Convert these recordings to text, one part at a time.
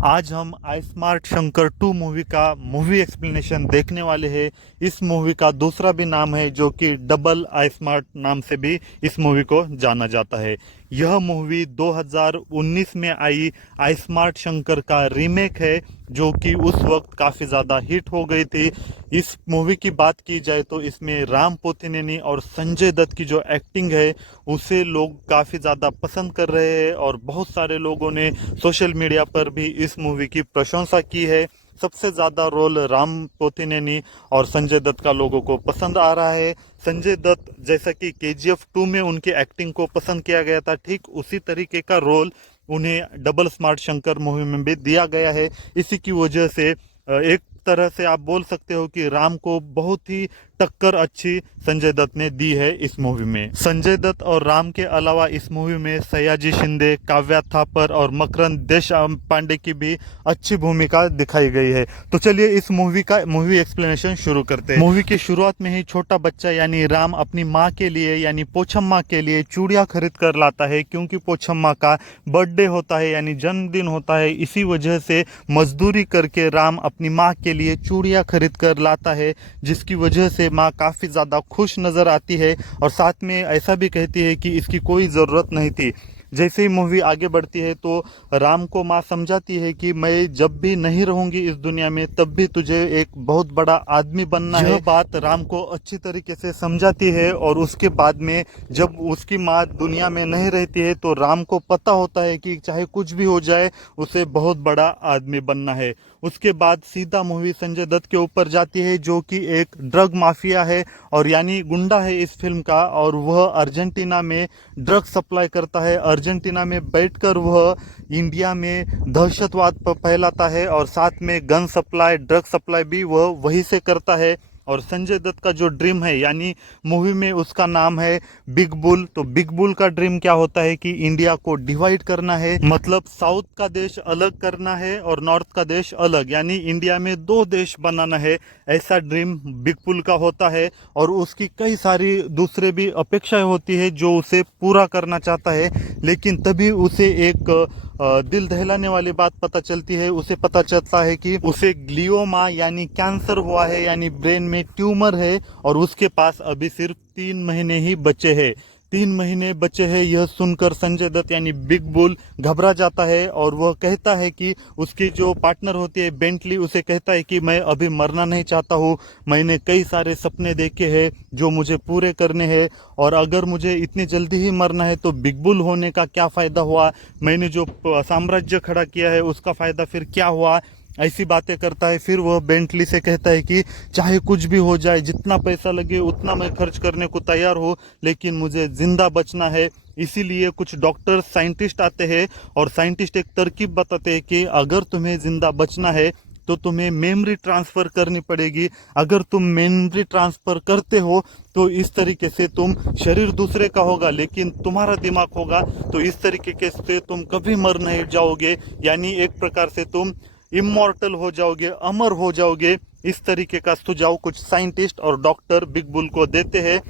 आज हम आई smart Shankar 2 movie का मूवी एक्सप्लेनेशन देखने वाले हैं। इस मूवी का दूसरा भी नाम है जो कि डबल आई स्मार्ट नाम से भी इस मूवी को जाना जाता है। यह मूवी 2019 में आई आई स्मार्ट शंकर का रीमेक है जो कि उस वक्त काफ़ी ज़्यादा हिट हो गई थी। इस मूवी की बात की जाए तो इसमें राम पोथिनेनी और संजय दत्त की जो एक्टिंग है उसे लोग काफ़ी ज़्यादा पसंद कर रहे हैं और बहुत सारे लोगों ने सोशल मीडिया पर भी इस मूवी की प्रशंसा की है। सबसे ज़्यादा रोल राम पोथिनेनी और संजय दत्त का लोगों को पसंद आ रहा है। संजय दत्त जैसा कि केजीएफ 2 में उनकी एक्टिंग को पसंद किया गया था, ठीक उसी तरीके का रोल उन्हें डबल स्मार्ट शंकर मूवी में भी दिया गया है। इसी की वजह से एक तरह से आप बोल सकते हो कि राम को बहुत ही टक्कर अच्छी संजय दत्त ने दी है इस मूवी में। संजय दत्त और राम के अलावा इस मूवी में सयाजी शिंदे, काव्या थापर और मकरंद देशपांडे की भी अच्छी भूमिका दिखाई गई है। तो चलिए इस मूवी एक्सप्लेनेशन शुरू करते हैं। मूवी की शुरुआत में ही छोटा बच्चा यानी राम अपनी माँ के लिए यानी पोछम्मा के लिए चूड़ियाँ खरीद कर लाता है, क्योंकि पोछम्मा का बर्थडे होता है यानी जन्मदिन होता है। इसी वजह से मजदूरी करके राम अपनी माँ के लिए चूड़ियाँ खरीद कर लाता है, जिसकी वजह से माँ काफ़ी ज़्यादा खुश नज़र आती है और साथ में ऐसा भी कहती है कि इसकी कोई ज़रूरत नहीं थी। जैसे ही मूवी आगे बढ़ती है तो राम को माँ समझाती है कि मैं जब भी नहीं रहूंगी इस दुनिया में तब भी तुझे एक बहुत बड़ा आदमी बनना है। यह बात राम को अच्छी तरीके से समझाती है और उसके बाद में जब उसकी माँ दुनिया में नहीं रहती है तो राम को पता होता है कि चाहे कुछ भी हो जाए उसे बहुत बड़ा आदमी बनना है। उसके बाद सीधा मूवी संजय दत्त के ऊपर जाती है जो कि एक ड्रग माफिया है और यानी गुंडा है इस फिल्म का, और वह अर्जेंटीना में ड्रग सप्लाई करता है। अर्जेंटीना में बैठकर वह इंडिया में दहशतवाद फैलाता है और साथ में गन सप्लाई, ड्रग सप्लाई भी वह वहीं से करता है। और संजय दत्त का जो ड्रीम है यानी मूवी में उसका नाम है बिग बुल, तो बिग बुल का ड्रीम क्या होता है कि इंडिया को डिवाइड करना है, मतलब साउथ का देश अलग करना है और नॉर्थ का देश अलग, यानी इंडिया में दो देश बनाना है। ऐसा ड्रीम बिग बुल का होता है और उसकी कई सारी दूसरे भी अपेक्षाएं होती है जो उसे पूरा करना चाहता है। लेकिन तभी उसे एक दिल दहलाने वाली बात पता चलती है। उसे पता चलता है कि उसे ग्लियोमा यानी कैंसर हुआ है, यानी ब्रेन में ट्यूमर है और उसके पास अभी सिर्फ 3 महीने ही बचे हैं। 3 महीने बचे हैं यह सुनकर संजय दत्त यानी बिग बुल घबरा जाता है और वह कहता है कि उसकी जो पार्टनर होती है बेंटली उसे कहता है कि मैं अभी मरना नहीं चाहता हूँ, मैंने कई सारे सपने देखे हैं जो मुझे पूरे करने हैं और अगर मुझे इतनी जल्दी ही मरना है तो बिग बुल होने का क्या फ़ायदा हुआ, मैंने जो साम्राज्य खड़ा किया है उसका फ़ायदा फिर क्या हुआ। ऐसी बातें करता है। फिर वह बेंटली से कहता है कि चाहे कुछ भी हो जाए, जितना पैसा लगे उतना मैं खर्च करने को तैयार हूँ, लेकिन मुझे जिंदा बचना है। इसीलिए कुछ डॉक्टर साइंटिस्ट आते हैं और साइंटिस्ट एक तरकीब बताते हैं कि अगर तुम्हें जिंदा बचना है तो तुम्हें मेमोरी ट्रांसफ़र करनी पड़ेगी। अगर तुम मेमोरी ट्रांसफ़र करते हो तो इस तरीके से तुम, शरीर दूसरे का होगा लेकिन तुम्हारा दिमाग होगा, तो इस तरीके से तुम कभी मर नहीं जाओगे, यानी एक प्रकार से तुम इमॉर्टल हो जाओगे, अमर हो जाओगे। इस तरीके का सुझाव कुछ साइंटिस्ट और डॉक्टर बिग बुल को देते हैं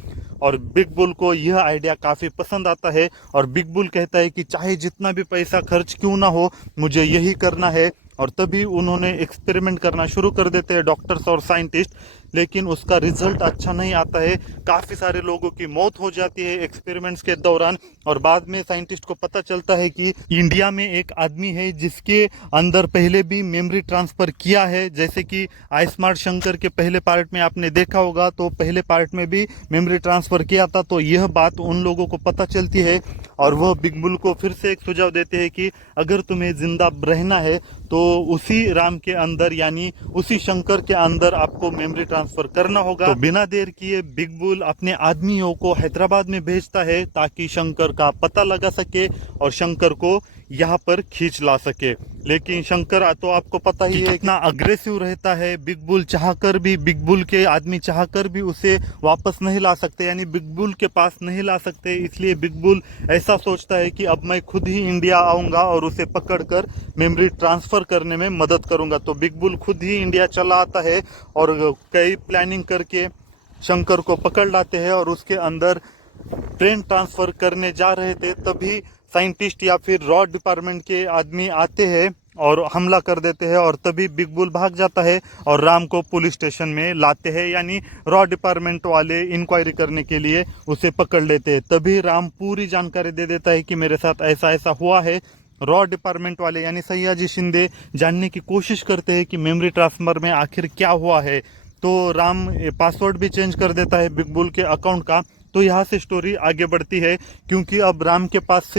और बिग बुल को यह आइडिया काफ़ी पसंद आता है और बिग बुल कहता है कि चाहे जितना भी पैसा खर्च क्यों ना हो मुझे यही करना है। और तभी उन्होंने एक्सपेरिमेंट करना शुरू कर देते हैं डॉक्टर्स और साइंटिस्ट, लेकिन उसका रिजल्ट अच्छा नहीं आता है। काफ़ी सारे लोगों की मौत हो जाती है एक्सपेरिमेंट्स के दौरान और बाद में साइंटिस्ट को पता चलता है कि इंडिया में एक आदमी है जिसके अंदर पहले भी मेमोरी ट्रांसफ़र किया है। जैसे कि आई स्मार्ट शंकर के पहले पार्ट में आपने देखा होगा तो पहले पार्ट में भी मेमोरी ट्रांसफ़र किया था, तो यह बात उन लोगों को पता चलती है और वह बिग बुल को फिर से एक सुझाव देते हैं कि अगर तुम्हें जिंदा रहना है तो उसी राम के अंदर यानी उसी शंकर के अंदर आपको मेमोरी ट्रांसफर करना होगा। तो बिना देर किए बिग बुल अपने आदमियों को हैदराबाद में भेजता है ताकि शंकर का पता लगा सके और शंकर को यहाँ पर खींच ला सके। लेकिन शंकर तो आपको पता ही है कितना अग्रेसिव रहता है। बिग बुल चाहकर भी, बिग बुल के आदमी चाहकर भी उसे वापस नहीं ला सकते, यानी बिग बुल के पास नहीं ला सकते। इसलिए बिग बुल ऐसा सोचता है कि अब मैं खुद ही इंडिया आऊँगा और उसे पकड़कर मेमोरी ट्रांसफ़र करने में मदद करूँगा। तो बिग बुल खुद ही इंडिया चला आता है और कई प्लानिंग करके शंकर को पकड़ लाते हैं और उसके अंदर ब्रेन ट्रांसफ़र करने जा रहे थे। तभी साइंटिस्ट या फिर रॉ डिपार्टमेंट के आदमी आते हैं और हमला कर देते हैं और तभी बिग बुल भाग जाता है और राम को पुलिस स्टेशन में लाते हैं, यानी रॉ डिपार्टमेंट वाले इंक्वायरी करने के लिए उसे पकड़ लेते हैं। तभी राम पूरी जानकारी दे देता है कि मेरे साथ ऐसा ऐसा हुआ है। रॉ डिपार्टमेंट वाले यानी सयाजी शिंदे जानने की कोशिश करते हैं कि मेमोरी ट्रांसफर में आखिर क्या हुआ है। तो राम पासवर्ड भी चेंज कर देता है बिग बुल के अकाउंट का। तो यहाँ से स्टोरी आगे बढ़ती है, क्योंकि अब राम के पास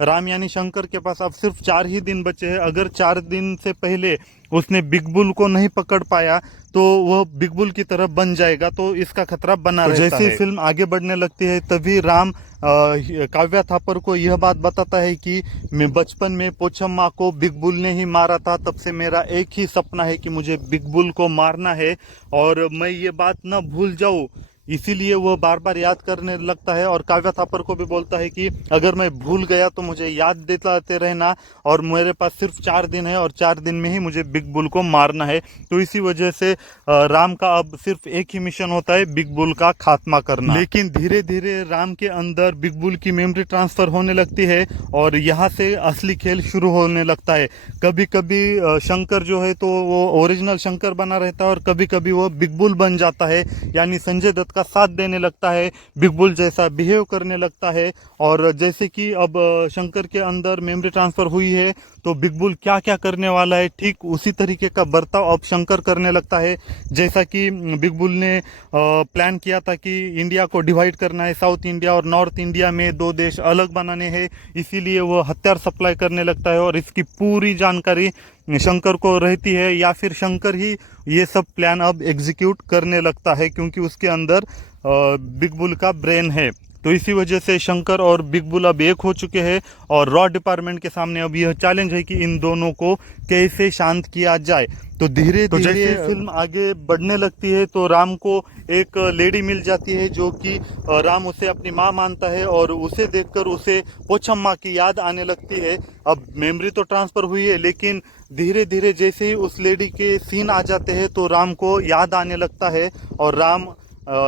राम यानी शंकर के पास अब सिर्फ 4 ही दिन बचे हैं। अगर 4 दिन से पहले उसने बिग बुल को नहीं पकड़ पाया तो वह बिग बुल की तरह बन जाएगा, तो इसका खतरा बना रहता है। जैसे ही फिल्म आगे बढ़ने लगती है तभी राम काव्या थापर को यह बात बताता है कि मैं बचपन में पोचम्मा को बिग बुल ने ही मारा था, तब से मेरा एक ही सपना है कि मुझे बिग बुल को मारना है और मैं ये बात न भूल जाऊं। इसीलिए वह बार बार याद करने लगता है और काव्या थापर को भी बोलता है कि अगर मैं भूल गया तो मुझे याद देते रहना, और मेरे पास सिर्फ 4 दिन है और 4 दिन में ही मुझे बिग बुल को मारना है। तो इसी वजह से राम का अब सिर्फ एक ही मिशन होता है, बिग बुल का खात्मा करना। लेकिन धीरे धीरे राम के अंदर बिग बुल की मेमोरी ट्रांसफर होने लगती है और यहाँ से असली खेल शुरू होने लगता है। कभी कभी शंकर जो है तो वो ओरिजिनल शंकर बना रहता है और कभी कभी वो बिग बुल बन जाता है, यानी संजय दत्त का साथ देने लगता है, बिग बुल जैसा बिहेव करने लगता है। और जैसे कि अब शंकर के अंदर मेमोरी ट्रांसफर हुई है तो बिग बुल क्या क्या करने वाला है, ठीक उसी तरीके का बर्ताव अब शंकर करने लगता है। जैसा कि बिग बुल ने प्लान किया था कि इंडिया को डिवाइड करना है, साउथ इंडिया और नॉर्थ इंडिया में 2 देश अलग बनाने हैं, इसीलिए वो हथियार सप्लाई करने लगता है और इसकी पूरी जानकारी शंकर को रहती है, या फिर शंकर ही ये सब प्लान अब एग्जीक्यूट करने लगता है, क्योंकि उसके अंदर बिग बुल का ब्रेन है। तो इसी वजह से शंकर और बिग बुल अब एक हो चुके हैं और रॉ डिपार्टमेंट के सामने अब यह चैलेंज है कि इन दोनों को कैसे शांत किया जाए। तो धीरे धीरे जैसे फिल्म आगे बढ़ने लगती है तो राम को एक लेडी मिल जाती है जो कि राम उसे अपनी माँ मानता है और उसे देखकर उसे पोचम्मा की याद आने लगती है। अब मेमोरी तो ट्रांसफर हुई है, लेकिन धीरे धीरे जैसे ही उस लेडी के सीन आ जाते हैं तो राम को याद आने लगता है और राम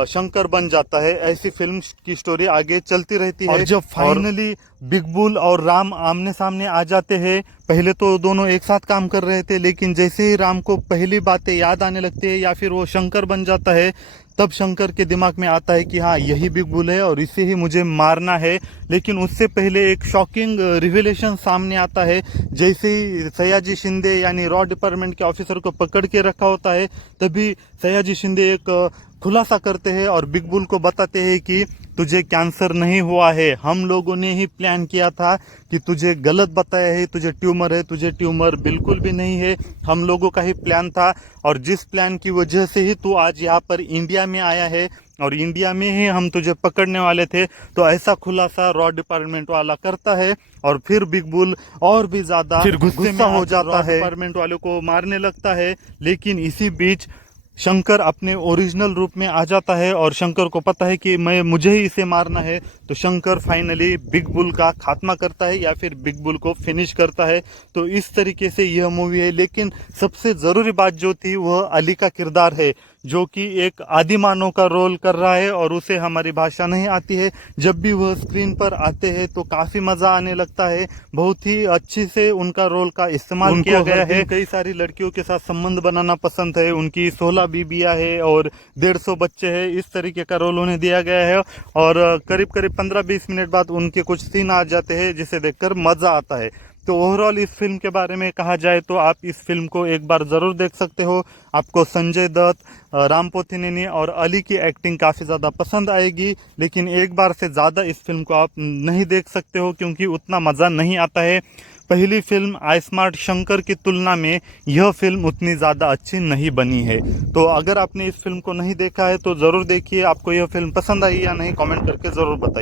शंकर बन जाता है। ऐसी फिल्म की स्टोरी आगे चलती रहती है और जब फाइनली बिग बुल और राम आमने सामने आ जाते हैं, पहले तो दोनों एक साथ काम कर रहे थे, लेकिन जैसे ही राम को पहली बातें याद आने लगती है या फिर वो शंकर बन जाता है, तब शंकर के दिमाग में आता है कि हाँ यही बिग बुल है और इसे ही मुझे मारना है। लेकिन उससे पहले एक शॉकिंग रिविलेशन सामने आता है। जैसे ही सयाजी शिंदे यानी रॉ डिपार्टमेंट के ऑफिसर को पकड़ के रखा होता है, तभी सयाजी शिंदे एक खुलासा करते हैं और बिग बुल को बताते हैं कि तुझे कैंसर नहीं हुआ है, हम लोगों ने ही प्लान किया था कि तुझे गलत बताया है, तुझे ट्यूमर है, तुझे ट्यूमर बिल्कुल भी नहीं है, हम लोगों का ही प्लान था और जिस प्लान की वजह से ही तू आज यहाँ पर इंडिया में आया है और इंडिया में ही हम तुझे पकड़ने वाले थे। तो ऐसा खुलासा रॉ डिपार्टमेंट वाला करता है और फिर बिग बुल और भी ज्यादा गुस्से में हो जाता है, डिपार्टमेंट वाले को मारने लगता है। लेकिन इसी बीच शंकर अपने ओरिजिनल रूप में आ जाता है और शंकर को पता है कि मुझे ही इसे मारना है। तो शंकर फाइनली बिग बुल का खात्मा करता है या फिर बिग बुल को फिनिश करता है। तो इस तरीके से यह मूवी है। लेकिन सबसे ज़रूरी बात जो थी वह अली का किरदार है, जो कि एक आदिमानव का रोल कर रहा है और उसे हमारी भाषा नहीं आती है। जब भी वह स्क्रीन पर आते हैं तो काफ़ी मज़ा आने लगता है। बहुत ही अच्छी से उनका रोल का इस्तेमाल किया गया है। कई सारी लड़कियों के साथ संबंध बनाना पसंद है, उनकी 16 बीबियाँ है और 150 बच्चे हैं, इस तरीके का रोल उन्हें दिया गया है। और करीब करीब 15-20 मिनट बाद उनके कुछ सीन आ जाते हैं जिसे देखकर मज़ा आता है। तो ओवरऑल इस फिल्म के बारे में कहा जाए तो आप इस फिल्म को एक बार ज़रूर देख सकते हो। आपको संजय दत्त, राम पोथिनेनी और अली की एक्टिंग काफ़ी ज़्यादा पसंद आएगी। लेकिन एक बार से ज़्यादा इस फिल्म को आप नहीं देख सकते हो क्योंकि उतना मज़ा नहीं आता है। पहली फिल्म आई स्मार्ट शंकर की तुलना में यह फिल्म उतनी ज़्यादा अच्छी नहीं बनी है। तो अगर आपने इस फिल्म को नहीं देखा है तो ज़रूर देखिए। आपको यह फिल्म पसंद आई या नहीं कमेंट करके ज़रूर बताइए।